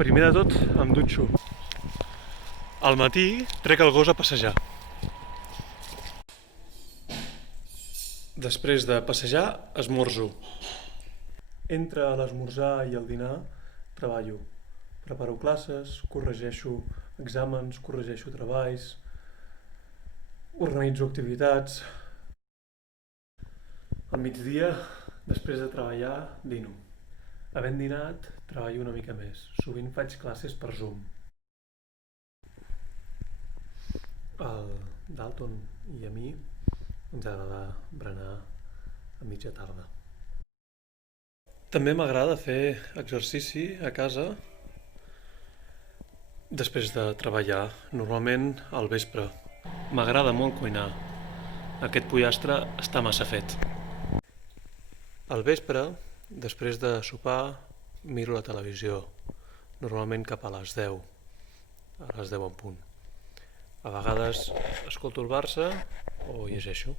Primer de tot em dutxo. Al matí trec el gos a passejar. Després de passejar, esmorzo. Entre l'esmorzar i el dinar, treballo. Preparo classes, corregeixo exàmens, corregeixo treballs, organitzo activitats. Al migdia, després de treballar, dino. Havent dinat, treballo una mica més. Sovint faig classes per Zoom. Al Dalton i a mi ens agrada berenar a mitja tarda. També m'agrada fer exercici a casa després de treballar, normalment al vespre. M'agrada molt cuinar. Aquest pollastre està massa fet. Al vespre, després de sopar, miro la televisió, normalment cap a les 10, a les 10 en punt. A vegades escolto el Barça o llegeixo.